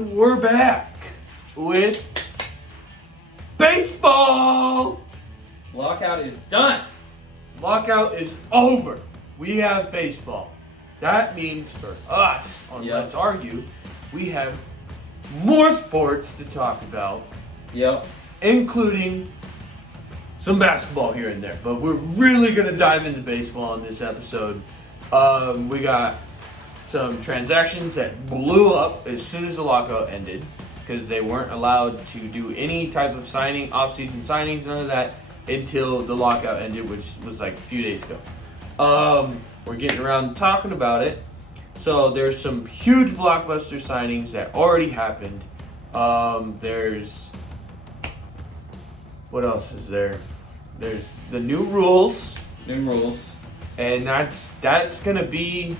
And we're back with baseball. Lockout is done. Lockout is over. We have baseball. That means for us on Let's Argue, we have more sports to talk about. Yep. Including some basketball here and there. But we're really going to dive into baseball in this episode. We got some transactions that blew up as soon as the lockout ended because they weren't allowed to do any type of signing, off-season signings, none of that until the lockout ended, which was like a few days ago. We're getting around to talking about it. So there's some huge blockbuster signings that already happened. There's what else is there? There's the new rules. New rules. And that's gonna be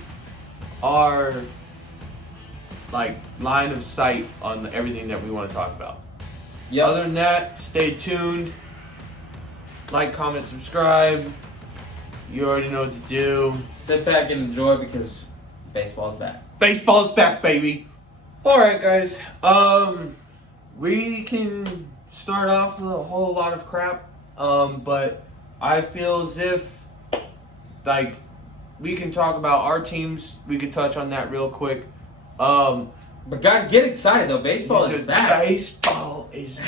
our line of sight on everything that we want to talk about. Yep. Other than that, stay tuned. Like, comment, subscribe. You already know what to do. Sit back and enjoy because baseball's back. Baseball's back, baby. Alright guys. We can start off with a whole lot of crap. But I feel as if we can talk about our teams. We could touch on that real quick. But guys, get excited though. Baseball is back. Baseball is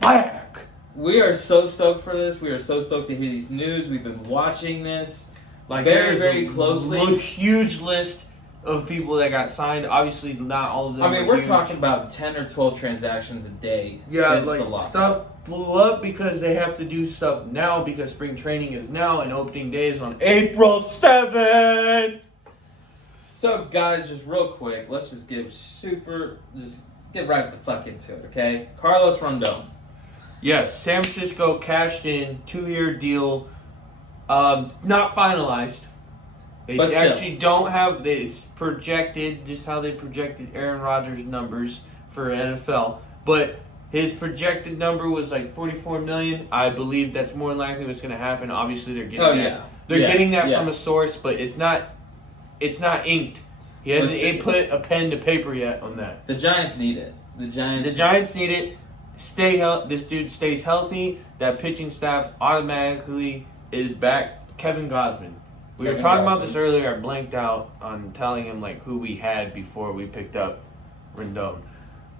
back. We are so stoked for this. We are so stoked to hear these news. We've been watching this very closely. A huge list of people that got signed. Obviously, not all of them. I mean, we're talking about 10 or 12 transactions a day. Yeah, since the lockout. Stuff blew up because they have to do stuff now because spring training is now and opening day is on April 7th. So, guys, just real quick, let's just get right the fuck into it, okay? Carlos Rondon. Yes, San Francisco cashed in 2-year deal. Not finalized. They But actually don't have. It's projected just how they projected Aaron Rodgers' numbers for NFL, but his projected number was like $44 million. I believe that's more than likely what's going to happen. Obviously, they're getting getting that from a source, but it's not inked. He hasn't put a pen to paper yet on that. The Giants need it. The Giants need it. This dude stays healthy. That pitching staff automatically is back. Kevin Gausman. We were talking about this earlier. I blanked out on telling him who we had before we picked up Rendon.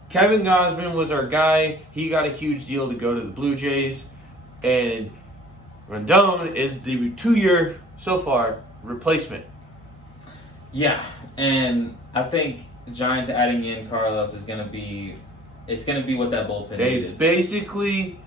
Kevin Gausman was our guy. He got a huge deal to go to the Blue Jays, and Rendon is the 2-year so far replacement. Yeah, and I think the Giants adding in Carlos is gonna be what that bullpen needed. Basically,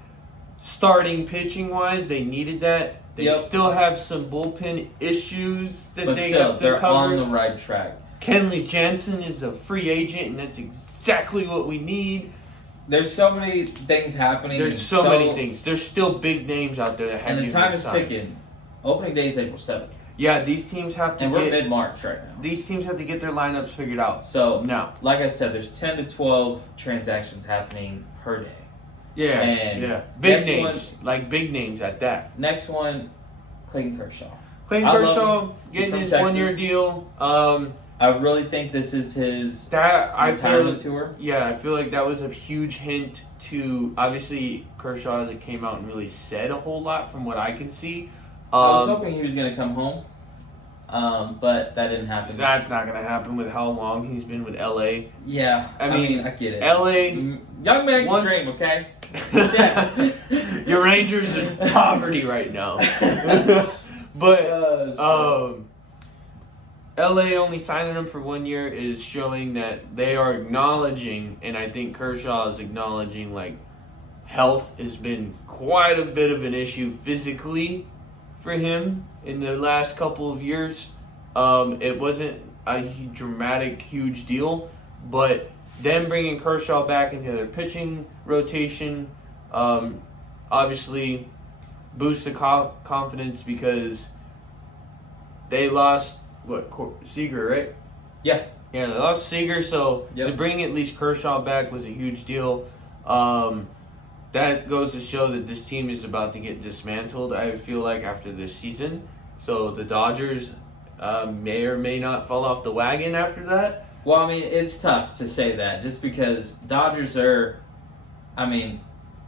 starting pitching wise, they needed that. They still have some bullpen issues that they have to they're cover. on the right track. Kenley Jansen is a free agent, and that's exactly what we need. There's so many things happening. There's so many things. There's still big names out there that haven't and the time is signed. ticking. Opening day is April 7th. Yeah, these teams have to. And we're mid-March right now. These teams have to get their lineups figured out. So now, like I said, there's 10 to 12 transactions happening per day. Yeah, big names, big names at that. Next one, Clayton Kershaw. Clayton Kershaw getting his 1-year deal. I really think this is his retirement tour. Yeah, I feel like that was a huge hint to, obviously, Kershaw hasn't came out and really said a whole lot from what I can see. I was hoping he was going to come home, but that didn't happen. That's not going to happen with how long he's been with LA. Yeah, I mean, I get it. LA, young man can dream, okay? Yeah. Your Rangers in poverty right now. But LA only signing him for 1 year is showing that they are acknowledging, and I think Kershaw is acknowledging, health has been quite a bit of an issue physically for him in the last couple of years. It wasn't a dramatic, huge deal, but them bringing Kershaw back into their pitching rotation obviously boosts the confidence because they lost Seager, right? Yeah, they lost Seager, so to bring at least Kershaw back was a huge deal. That goes to show that this team is about to get dismantled, I feel like, after this season. So the Dodgers may or may not fall off the wagon after that. Well, I mean, it's tough to say that just because Dodgers are, I mean,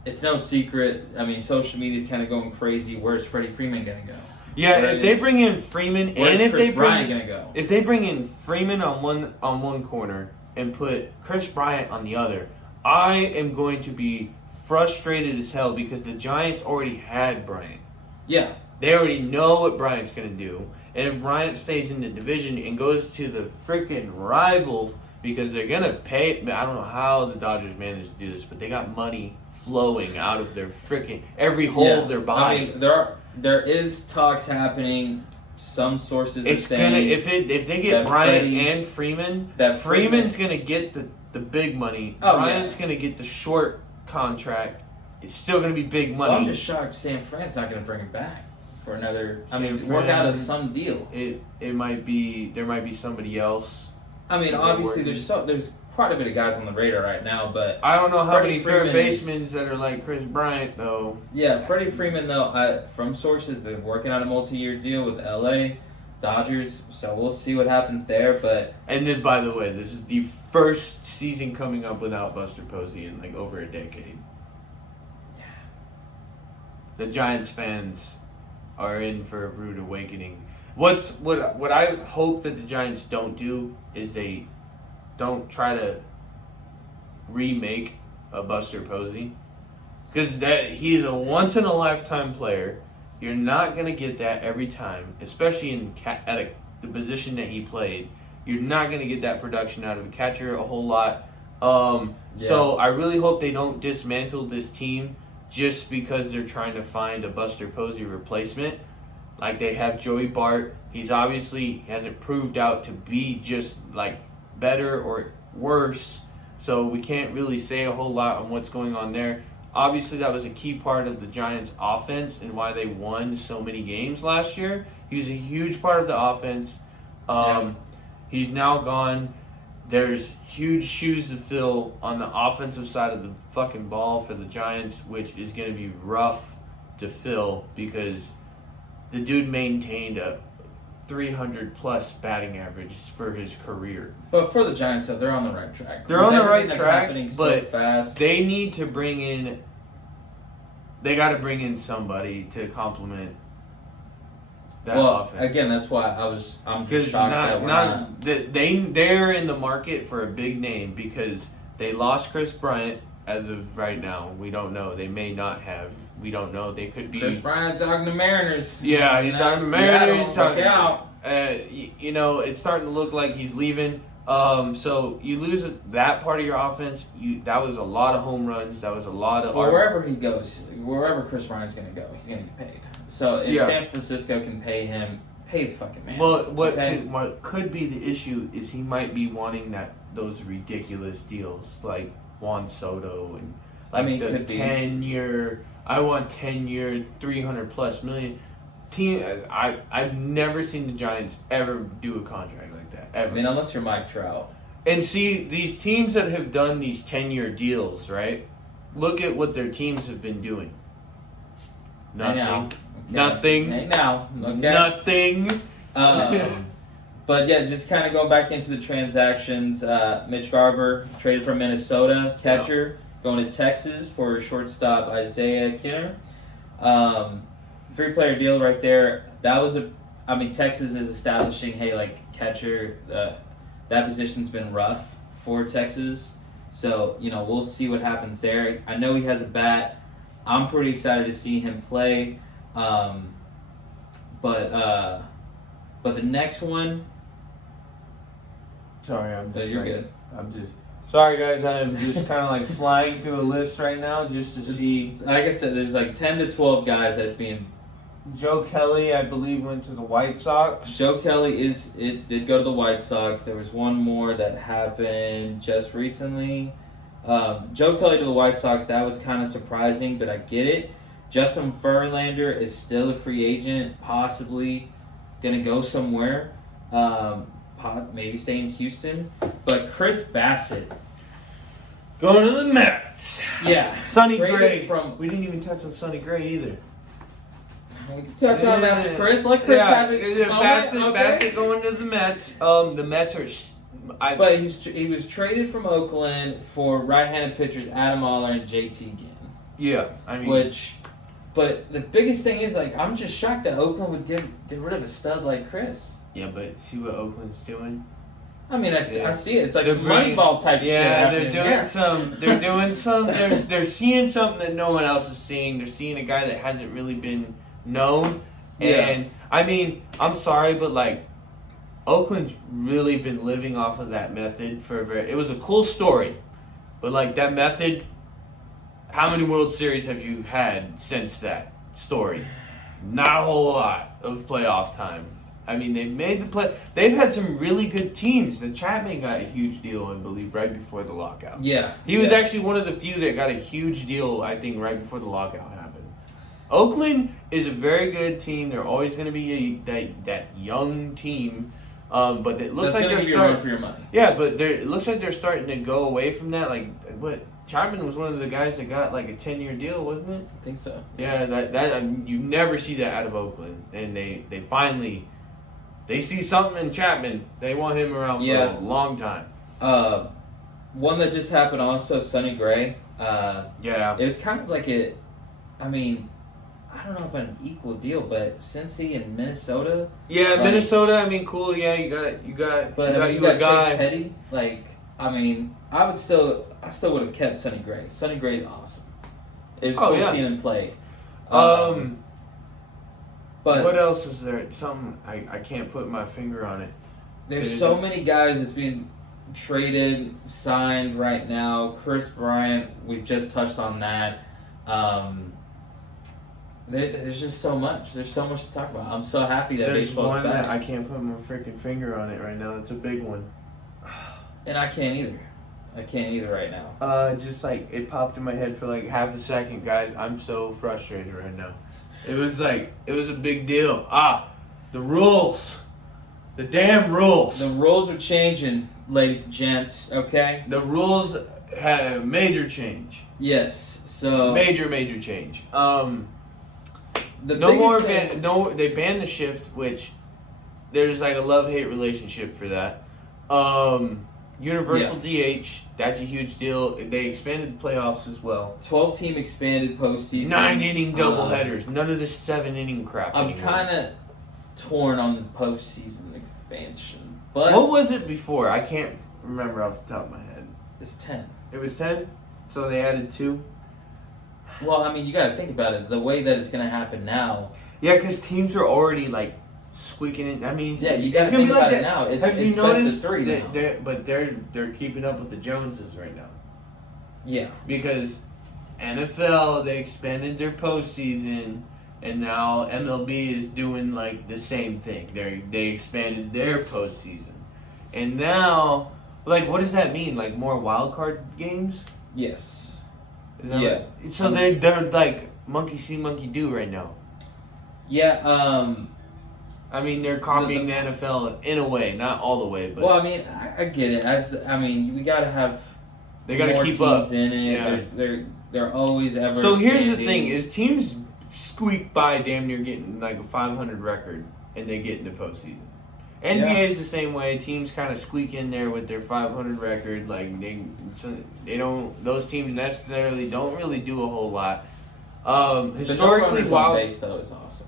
it's no secret. I mean, social media's kind of going crazy. Where's Freddie Freeman going to go? Yeah, if they bring in Freeman and if Chris they bring Bryant gonna go? If they bring in Freeman on one corner and put Chris Bryant on the other, I am going to be frustrated as hell because the Giants already had Bryant. Yeah. They already know what Bryant's going to do. And if Bryant stays in the division and goes to the freaking rival, because they're going to pay, I don't know how the Dodgers managed to do this, but they got money flowing out of their freaking, every hole of their body. I mean, there is talks happening. Some sources are saying if they get Bryant and Freeman, Freeman's going to get the big money. Bryant's going to get the short contract. It's still going to be big money. Well, I'm just shocked San Fran's not going to bring him back for another. Work out some deal. It might be there might be somebody else. I mean, obviously there's quite a bit of guys on the radar right now, but I don't know how many Freeman third basemen that are like Chris Bryant though. Yeah, Freddie Freeman though. From sources, they're working on a multi-year deal with LA Dodgers, so we'll see what happens there. And then, by the way, this is the first season coming up without Buster Posey in like over a decade. Yeah. The Giants fans are in for a rude awakening. What I hope that the Giants don't do is they don't try to remake a Buster Posey, because he's a once in a lifetime player. You're not gonna get that every time, especially at the position that he played. You're not gonna get that production out of a catcher a whole lot. So I really hope they don't dismantle this team just because they're trying to find a Buster Posey replacement. Like they have Joey Bart. He's obviously hasn't proved out to be just like better or worse. So we can't really say a whole lot on what's going on there. Obviously, that was a key part of the Giants' offense and why they won so many games last year. He was a huge part of the offense. He's now gone. There's huge shoes to fill on the offensive side of the fucking ball for the Giants, which is going to be rough to fill because the dude maintained a 300-plus batting average for his career. But for the Giants, though, they're on the right track. They're on the right track, but fast. They need to bring in... They got to bring in somebody to complement that offense. Again, that's why I'm just shocked that we're not... They're in the market for a big name because they lost Chris Bryant as of right now. We don't know. They may not have. We don't know. They could be... Chris Bryant talking to Mariners. Yeah, he's talking to Mariners. Look out. It's starting to look like he's leaving. So you lose that part of your offense. That was a lot of home runs. That was a lot of... wherever he goes, wherever Chris Bryant's going to go, he's going to get paid. So if San Francisco can pay him, pay the fucking man. Well, what could be the issue is he might be wanting those ridiculous deals like Juan Soto and the 10-year... I want 10-year, $300+ million. I've never seen the Giants ever do a contract like that, ever. I mean, unless you're Mike Trout. And see, these teams that have done these 10-year deals, right? Look at what their teams have been doing. Nothing. Okay. Nothing. Hey now. Okay. Nothing. But yeah, just kind of go back into the transactions. Mitch Garver traded from Minnesota, catcher. Going to Texas for shortstop Isaiah Kinner. 3-player deal right there. That was Texas is establishing, hey, like catcher, that position's been rough for Texas. So, we'll see what happens there. I know he has a bat. I'm pretty excited to see him play. But the next one. Sorry, I'm just. You're good. Sorry, guys. I'm just kind of like flying through a list right now just to see. Like I said, there's like 10 to 12 guys that's being. Joe Kelly, I believe, went to the White Sox. Joe Kelly did go to the White Sox. There was one more that happened just recently. Joe Kelly to the White Sox, that was kind of surprising, but I get it. Justin Verlander is still a free agent, possibly going to go somewhere. Maybe stay in Houston. But Chris Bassett. Going to the Mets. Yeah. Sonny Gray. We didn't even touch on Sonny Gray either. We can touch on him after Chris. Let Chris have his moment. Bassett going to the Mets. The Mets are But he was traded from Oakland for right-handed pitchers Adam Oller and JT Ginn. Yeah, I mean, but the biggest thing is like I'm just shocked that Oakland would get rid of a stud like Chris. Yeah, but see what Oakland's doing. I mean, I see it. It's like They're some Moneyball type shit. Yeah, they're doing some. They're seeing something that no one else is seeing. They're seeing a guy that hasn't really been known. And I mean, I'm sorry, but like, Oakland's really been living off of that method it was a cool story, but like that method, how many World Series have you had since that story? Not a whole lot of playoff time. I mean, they've made the play. They've had some really good teams. The Chapman got a huge deal, I believe, right before the lockout. Yeah. He was actually one of the few that got a huge deal, I think, right before the lockout happened. Oakland is a very good team. They're always going to be that young team. But it looks like they're starting for your money. Yeah, but it looks like they're starting to go away from that. Like, what? Chapman was one of the guys that got like a 10-year deal, wasn't it? I think so. Yeah, that you never see that out of Oakland, and they finally. They see something in Chapman. They want him around for a long time. One that just happened also, Sonny Gray. Yeah. It was kind of like I mean, I don't know about an equal deal, but Cincy and Minnesota. Yeah, like, Minnesota. I mean, cool. Yeah, you got Chase Petty. Like, I mean, I still would have kept Sonny Gray. Sonny Gray's awesome. It was cool seeing him play. But what else is there? Something I can't put my finger on it. There's so many guys that's being traded, signed right now. Chris Bryant, we've just touched on that. There's just so much. There's so much to talk about. I'm so happy that baseball's back. There's one that I can't put my freaking finger on it right now. It's a big one. And I can't either. Right now. Just like it popped in my head for like half a second, guys. I'm so frustrated right now. It was a big deal. The rules. The damn rules. The rules are changing, ladies and gents, okay? The rules had a major change. Yes, so... Major change. They banned the shift, which there's like a love-hate relationship for that. Universal DH, that's a huge deal. They expanded the playoffs as well. 12-team expanded postseason. 9-inning doubleheaders. None of this 7-inning crap I'm kind of torn on the postseason expansion. But what was it before? I can't remember off the top of my head. It's 10. It was 10? So they added 2? Well, I mean, you got to think about it. The way that it's going to happen now. Yeah, because teams are already like squeaking in. I mean, you got to think about it now. It's best of 3 now. But they're keeping up with the Joneses right now. Yeah. Because NFL, they expanded their postseason, and now MLB is doing like the same thing. They expanded their postseason, and now, like, what does that mean? Like more wild card games? Yes. Yeah. So they're like monkey see, monkey do right now. Yeah. I mean, they're copying the NFL in a way, not all the way, but. Well, I mean, I get it. We gotta have. They gotta keep up in it. Yeah. They're always ever. So here's the thing: is teams squeak by damn near getting like a 500 record, and they get in the postseason. NBA is the same way. Teams kind of squeak in there with their 500 record. Like they don't. Those teams necessarily don't really do a whole lot. Historically, the on base though is awesome.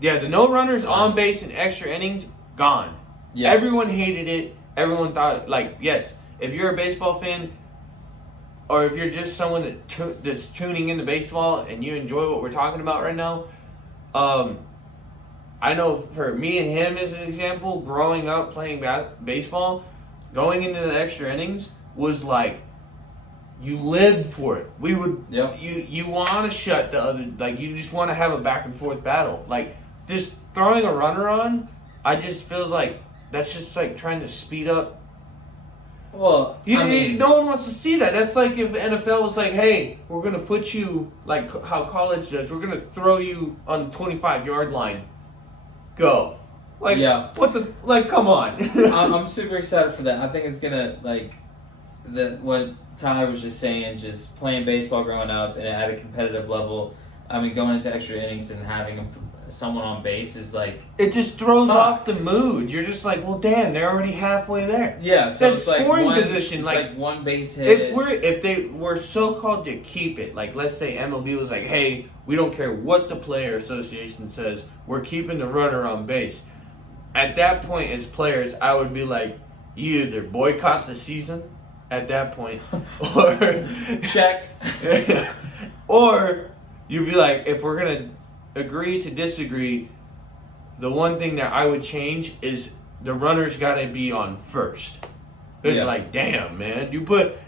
Yeah, the no runners on base and extra innings gone. Yeah. Everyone hated it. Everyone thought yes. If you're a baseball fan, or if you're just someone that's tuning into baseball and you enjoy what we're talking about right now, I know for me and him as an example, growing up playing baseball, going into the extra innings was like, you lived for it. We would, you want to shut the other, like you just want to have a back and forth battle. Like just throwing a runner on, I just feel like that's just like trying to speed up. Well, no one wants to see that. That's like if the NFL was like, hey, we're going to put you, like how college does, we're going to throw you on the 25-yard line. Go. What the, come on. I'm super excited for that. I think it's going to, what Tyler was just saying, just playing baseball growing up and at a competitive level, going into extra innings and having a someone on base is like it just throws fuck. off the mood. You're just like, well, damn, they're already halfway there. Yeah, so That it's like scoring one position, it's like, like one base hit. If they were so called to keep it, like let's say MLB was like, hey, we don't care what the player association says, we're keeping the runner on base. At that point, as players, I would be like, you either boycott the season at that point, or check, or you'd be like, if we're gonna agree to disagree, the one thing that I would change is the runner's got to be on first. It's like, damn, man,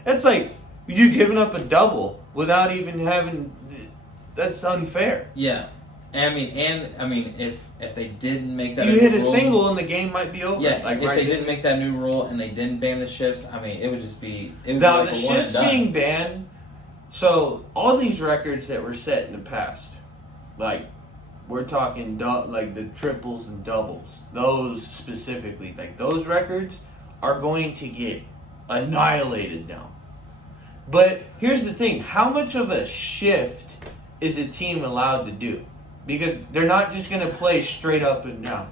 that's like you giving up a double without even having. That's unfair. Yeah, I mean, if they didn't make that, you hit a rule, single and the game might be over. Yeah, like if they didn't make that new rule and they didn't ban the shifts, I mean, it would just be. It would now be like the a one and shifts done. being banned. So all these records that were set in the past, like we're talking like the triples and doubles, those specifically, like those records are going to get annihilated now. But here's the thing, how much of a shift is a team allowed to do? Because they're not just going to play straight up and down.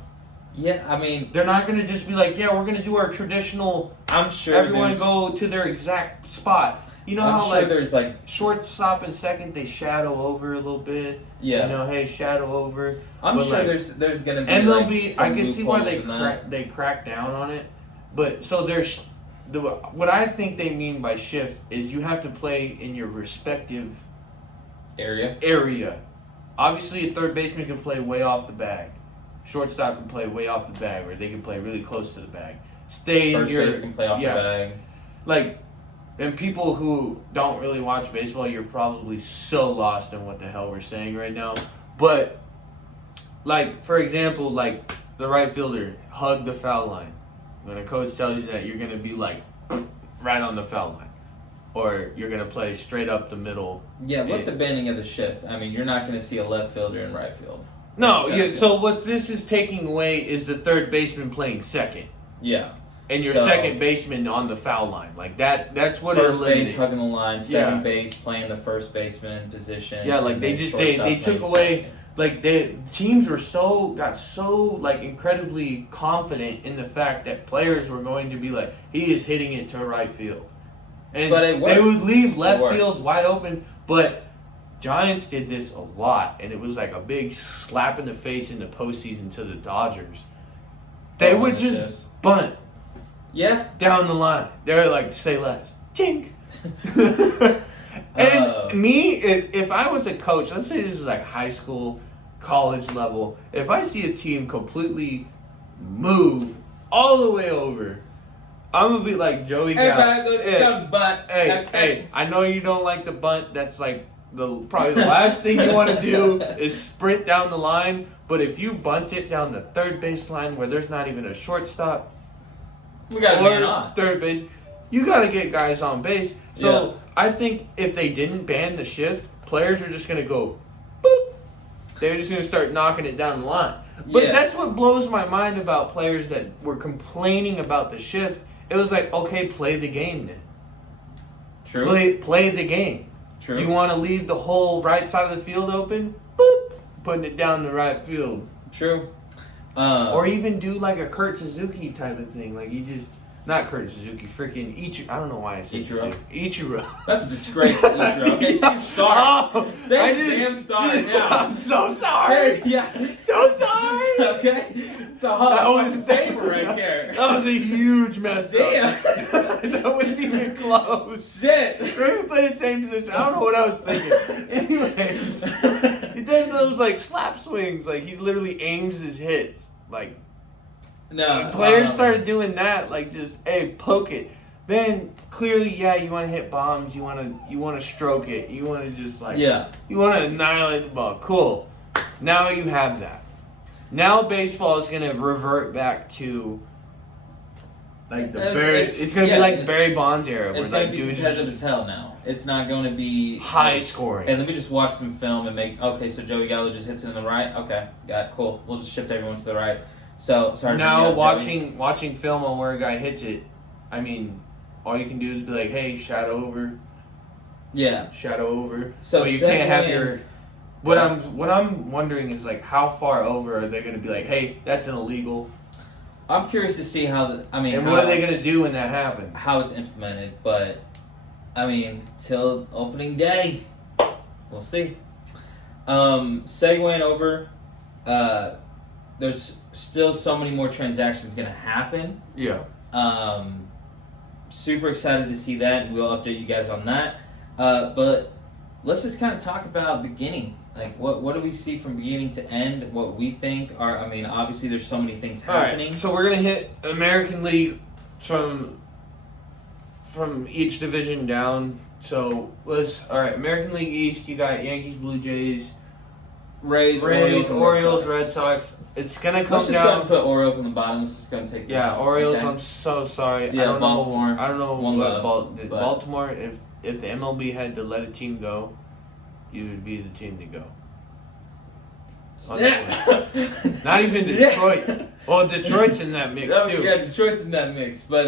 Yeah, I mean, They're not going to just be like, yeah, we're going to do our traditional, I'm sure everyone go to their exact spot. You know I'm how sure like there's like shortstop and second, they shadow over a little bit. yeah. You know, hey, shadow over. I'm But, sure like, there's gonna be MLB, like, I some can see why loopholes they crack down on it. But so there's what I think they mean by shift is you have to play in your respective area. Obviously, a third baseman can play way off the bag. Shortstop can play way off the bag, or they can play really close to the bag. Stay First in your base can play off the bag. Like, and people who don't really watch baseball, you're probably so lost in what the hell we're saying right now. But, like, for example, like, the right fielder, hug the foul line. When a coach tells you that, you're going to be, like, right on the foul line. Or you're going to play straight up the middle. Yeah, with the banning of the shift, I mean, you're not going to see a left fielder in right field. No, so what this is taking away is the third baseman playing second. Yeah. And your second baseman on the foul line. Like, that's what first base hugging the line, second base playing the first baseman position. Yeah, like they took away second. Like the teams got so like incredibly confident in the fact that players were going to be like, he is hitting it to right field. And but it worked. They would leave left field wide open, but Giants did this a lot, and it was like a big slap in the face in the postseason to the Dodgers. They would just bunt. Yeah. Down the line. They're like, say less. Tink. And me, if I was a coach, let's say this is like high school, college level, if I see a team completely move all the way over, I'm going to be like Joey Gallo. Hey, I know you don't like the bunt. That's like probably the last thing you want to do is sprint down the line. But if you bunt it down the third base line where there's not even a shortstop, we got to get on third base. You got to get guys on base. So I think if they didn't ban the shift, players are just going to go, boop. They're just going to start knocking it down the line. But that's what blows my mind about players that were complaining about the shift. It was like, okay, play the game then. True. Play the game. True. You want to leave the whole right side of the field open? Boop. Putting it down the right field. True. Or even do like a Kurt Suzuki type of thing. Like you just, not Kurt Suzuki, freaking Ichiro. I don't know why I said Ichiro. That's a disgrace, Ichiro. Okay, say you're sorry. Say you're damn sorry now. I'm so sorry. So sorry. Okay. It's a Hall of Fame right there. That was a huge mess up. Damn. That wasn't even close. Shit. We're going to play the same position. I don't know what I was thinking. Anyways, he does those like slap swings. Like he literally aims his hits. Like, no. Players started doing that. Like just, hey, poke it. Then clearly, you want to hit bombs. You want to stroke it. You want to just like, you want to annihilate the ball. Cool. Now you have that. Now baseball is gonna revert back to like the it's gonna be like the Barry Bonds era. It's where gonna like be competitive as hell now. It's not going to be high scoring. And let me just watch some film and make so Joey Gallo just hits it in the right. Okay, got it, cool. We'll just shift everyone to the right. So sorry. Now watching film on where a guy hits it, I mean, all you can do is be like, hey, shadow over. Yeah. Shadow over. So but you can't have your. What I'm wondering is like how far over are they going to be like, hey, that's an illegal. I'm curious to see how what are they going to do when that happens? How it's implemented, but I mean, till opening day, we'll see. Segueing over, there's still so many more transactions going to happen. Yeah. Super excited to see that, and we'll update you guys on that. But let's just kind of talk about beginning. Like, what do we see from beginning to end? What we think are, obviously there's so many things happening. All right, so we're going to hit American League from each division down. So, American League East, you got Yankees, Blue Jays, Rays, Orioles, Red Sox. It's going to come down. Let's just go and put Orioles on the bottom. Let's just go and take Yeah, Orioles, okay. I'm so sorry. Yeah, Baltimore. I don't know what Baltimore, if the MLB had to let a team go, you would be the team to go. Not even Detroit. Yeah. Well, Detroit's in that mix too. Yeah, Detroit's in that mix, but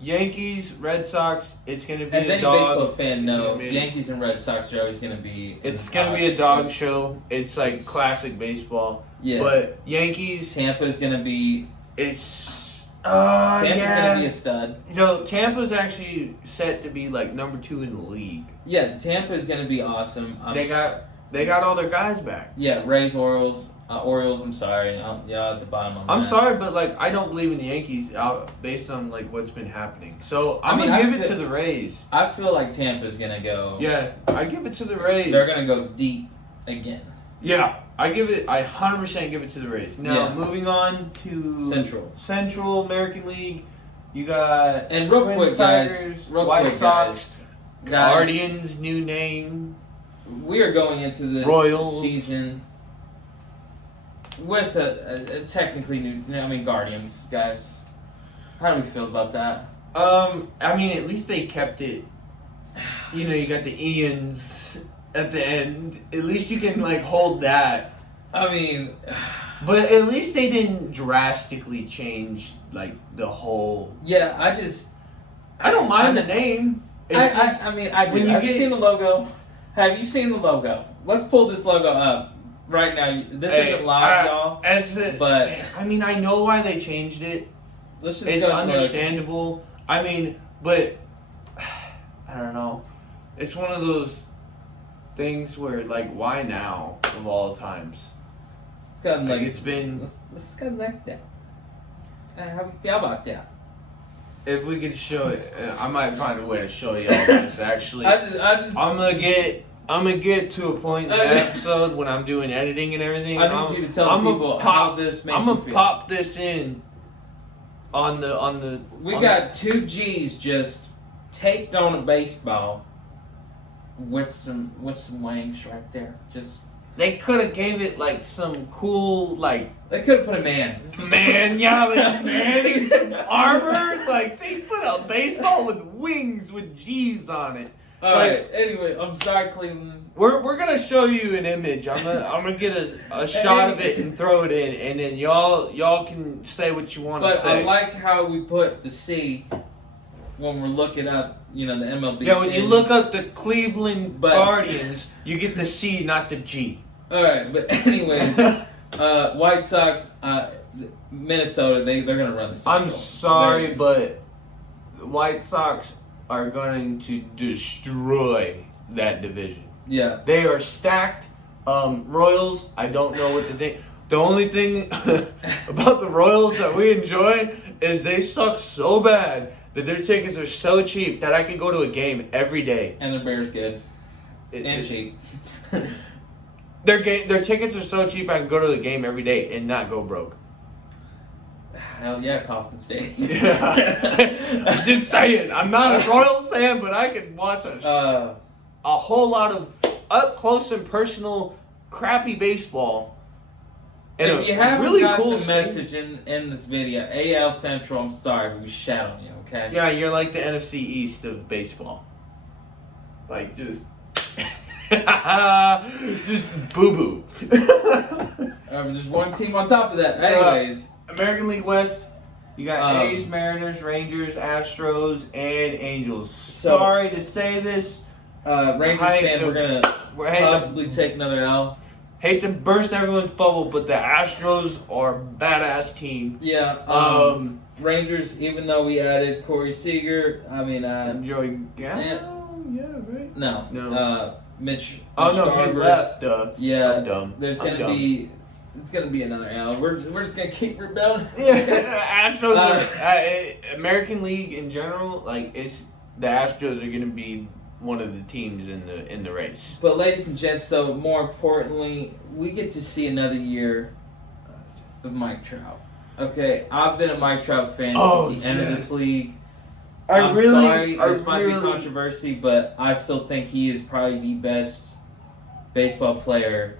Yankees, Red Sox. It's gonna be as a any dog. baseball fan know, Yankees and Red Sox are always gonna be. It's gonna be a dog show. It's like classic baseball. Yeah. But Yankees. Tampa's gonna be. Tampa's gonna be a stud. So Tampa's actually set to be like number 2 in the league. Yeah, Tampa's gonna be awesome. They got all their guys back. Yeah, Rays, Orioles. I'm sorry. At the bottom. I'm sorry, but like I don't believe in the Yankees based on like what's been happening. So I'm gonna give it to the Rays. I feel like Tampa's gonna go. Yeah, I give it to the Rays. They're gonna go deep again. Yeah, I 100% give it to the Rays. Now moving on to Central American League, you got and real Twins, quick, Tigers, White Sox, guys, Guardians, new name. We are going into this Royals season with a technically new. Guardians, guys. How do we feel about that? At least they kept it. You got the Ians at the end. At least you can hold that. But at least they didn't drastically change the whole. Yeah, I don't mind the name. I do. Have you seen the logo? Have you seen the logo? Let's pull this logo up right now. This isn't live, y'all. But I know why they changed it. It's understandable. But I don't know. It's one of those things where why now of all times? It's kind of it's been. Let's go like that. How we feel about that? If we could show it, I might find a way to show you all this. Actually, I'm gonna get to a point in the episode when I'm doing editing and everything. I need you to tell people how this makes you feel. I'm gonna pop this in on the. We got 2 G's just taped on a baseball with some wings right there. Just they could have gave it some cool They could have put a man. Man, armor. They put a baseball with wings with G's on it. All right. Anyway, I'm sorry, Cleveland. We're gonna show you an image. I'm gonna get a shot of it and throw it in, and then y'all can say what you want to say. But I like how we put the C when we're looking up, the MLB. Yeah, when you look up the Cleveland Guardians, you get the C, not the G. All right, but anyways, White Sox, Minnesota, they're gonna run the Central. I'm sorry, but the White Sox are going to destroy that division. Yeah. They are stacked. Royals, I don't know what to think. The only thing about the Royals that we enjoy is they suck so bad that their tickets are so cheap that I can go to a game every day. And their beer's good. And cheap. Their tickets are so cheap I can go to the game every day and not go broke. Hell yeah, Kauffman Stadium. Yeah. I'm just saying. I'm not a Royals fan, but I could watch a whole lot of up close and personal crappy baseball. And if you haven't really got cool the message in this video, AL Central, I'm sorry, but we shat on you, okay? Yeah, you're like the NFC East of baseball. Just boo-boo. Just one team on top of that. Anyways. American League West, you got A's, Mariners, Rangers, Astros, and Angels. Sorry to say this. Rangers fan, we're going to possibly take another L. Hate to burst everyone's bubble, but the Astros are a badass team. Yeah. Rangers, even though we added Corey Seager, Joey Gallo? Yeah, right? No. Mitch no, Garver. he left. Yeah. I'm dumb. There's going to be... It's gonna be another L. We're just gonna keep rebelling. Yeah, Astros are American League in general. Like the Astros are gonna be one of the teams in the race. But ladies and gents, though, more importantly, we get to see another year of Mike Trout. Okay, I've been a Mike Trout fan since the end of this league. I'm sorry, this might be controversy, but I still think he is probably the best baseball player.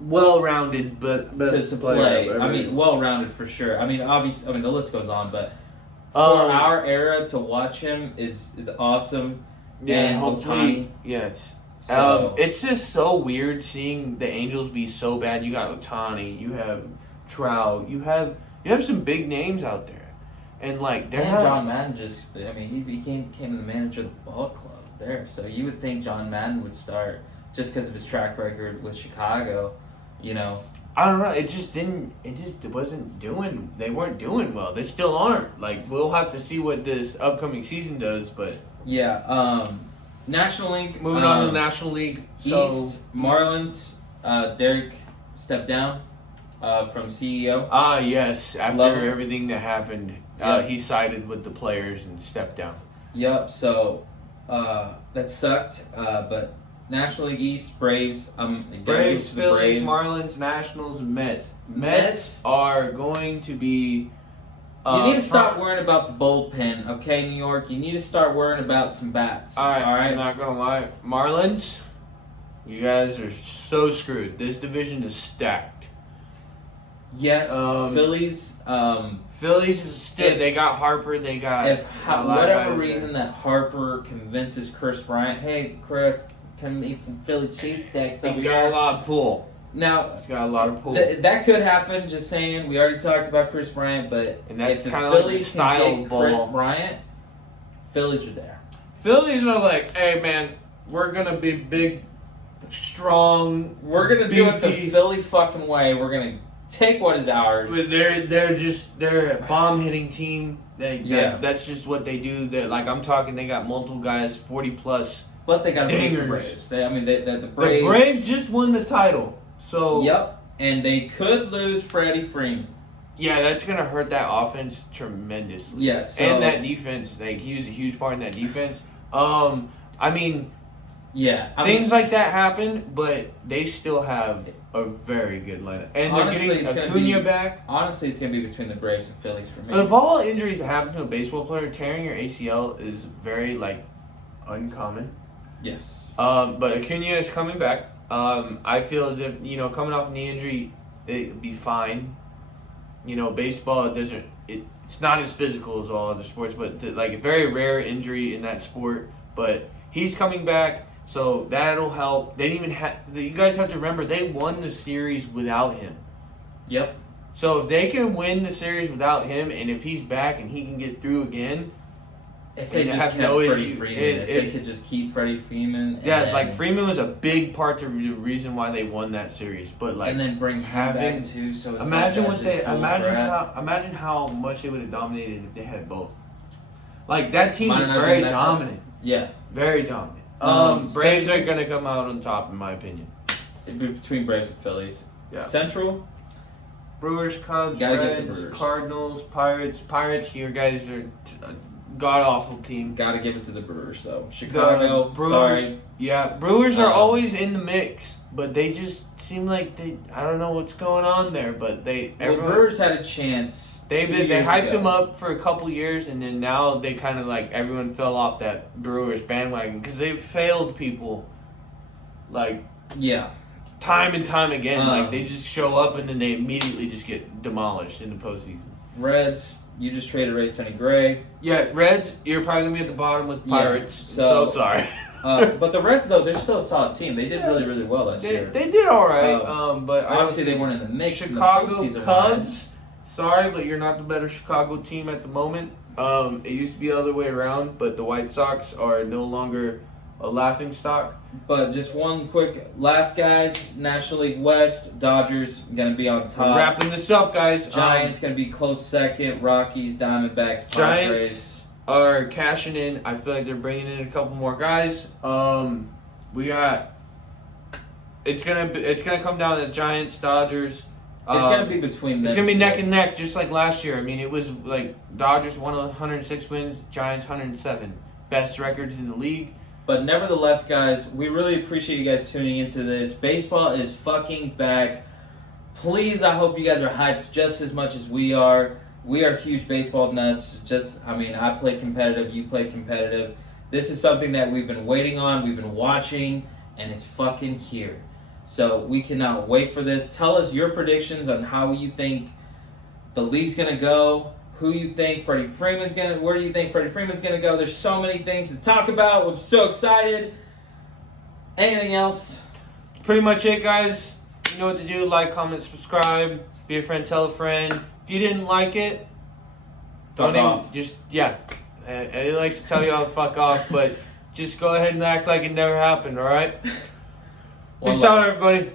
Well-rounded, but best to play. Well-rounded for sure. Obviously, the list goes on, but for our era to watch him is awesome. Yeah, and hopefully, yes. So, it's just so weird seeing the Angels be so bad. You got Ohtani, you have Trout, you have some big names out there, and John Madden he became the manager of the ball club there. So you would think John Madden would start just because of his track record with Chicago. I don't know. It just wasn't doing. They weren't doing well. They still aren't. We'll have to see what this upcoming season does. But yeah, National League. Moving on to the National League. East Marlins. Derek stepped down from CEO. Yes. After everything that happened, he sided with the players and stepped down. Yep. So that sucked. But National League East, Braves. Braves, Phillies, Marlins, Nationals, Mets. Mets are going to be... you need to stop worrying about the bullpen, okay, New York? You need to start worrying about some bats. All right? I'm not going to lie. Marlins, you guys are so screwed. This division is stacked. Yes, Phillies. Phillies is still... They got Harper, they got... Whatever reason that Harper convinces Chris Bryant, hey, Chris... Can eat some Philly cheesesteaks. He's got a lot of pull. Now, he's got a lot of pull. That could happen. Just saying. We already talked about Chris Bryant, but if the Phillies can get Chris Bryant, Phillies are there. Phillies are like, hey man, we're gonna be big, strong. We're gonna do it the Philly fucking way. We're gonna take what is ours. They're a bomb hitting team. That's just what they do. I'm talking. They got multiple guys, 40+. But they got to face the Braves. The Braves. The Braves just won the title. So. Yep. And they could lose Freddie Freeman. Yeah, that's gonna hurt that offense tremendously. Yes. And that defense. He was a huge part in that defense. Things like that happen, but they still have a very good lineup. And honestly, they're getting Acuna back. Honestly, it's going to be between the Braves and Phillies for me. Of all injuries that happen to a baseball player, tearing your ACL is very, uncommon. Yes. But Acuna is coming back. I feel as if, coming off knee injury, it'd be fine. Baseball, it's not as physical as all other sports, but a very rare injury in that sport. But he's coming back, so that'll help. They didn't even you guys have to remember, they won the series without him. Yep. So if they can win the series without him, and if he's back and he can get through again, if they just kept Freddie Freeman, if they could just keep Freddie Freeman. Freeman was a big part to the reason why they won that series. But and then bring him back too. So it's imagine how much they would have dominated if they had both. That team is very dominant. Yeah, very dominant. Braves are gonna come out on top, in my opinion. It'd be between Braves and Phillies. Yeah. Central. Brewers, Cubs, Gotta Reds, get to Brewers. Cardinals, Pirates. Pirates, you guys are god-awful team. Gotta give it to the Brewers, though. Chicago, Brewers, sorry. Yeah, Brewers are always in the mix, but they just seem like I don't know what's going on there, but Brewers had a chance. They hyped them up for a couple years, and then now they kind of everyone fell off that Brewers bandwagon because they've failed people time and time again. They just show up and then they immediately just get demolished in the postseason. Reds, you just traded Ray Sonny Gray. Yeah, Reds, you're probably going to be at the bottom with Pirates. Yeah, so sorry. But the Reds, though, they're still a solid team. They did really, really well last year. They did all right. But obviously, they weren't in the mix. Chicago Cubs, sorry, but you're not the better Chicago team at the moment. It used to be the other way around, but the White Sox are no longer a laughing stock. But just one quick last, guys. National League West, Dodgers gonna be on top. We're wrapping this up, guys. Giants gonna be close second. Rockies, Diamondbacks, Padres. Giants are cashing in. I feel like they're bringing in a couple more guys. We got. It's gonna come down to Giants, Dodgers. It's gonna be between them. It's gonna be two. neck and neck, just like last year. I mean, it was like Dodgers won 106 wins, Giants 107, best records in the league. But nevertheless, guys, we really appreciate you guys tuning into this. Baseball is fucking back. Please, I hope you guys are hyped just as much as we are. We are huge baseball nuts. I play competitive, you play competitive. This is something that we've been waiting on, we've been watching, and it's fucking here. So we cannot wait for this. Tell us your predictions on how you think the league's gonna go. Who you think where do you think Freddie Freeman's gonna go? There's so many things to talk about. I'm so excited. Anything else? Pretty much it, guys. You know what to do. Like, comment, subscribe. Be a friend, tell a friend. If you didn't like it, Fuck off. He likes to tell you all to fuck off, but just go ahead and act like it never happened, alright? Peace out, everybody.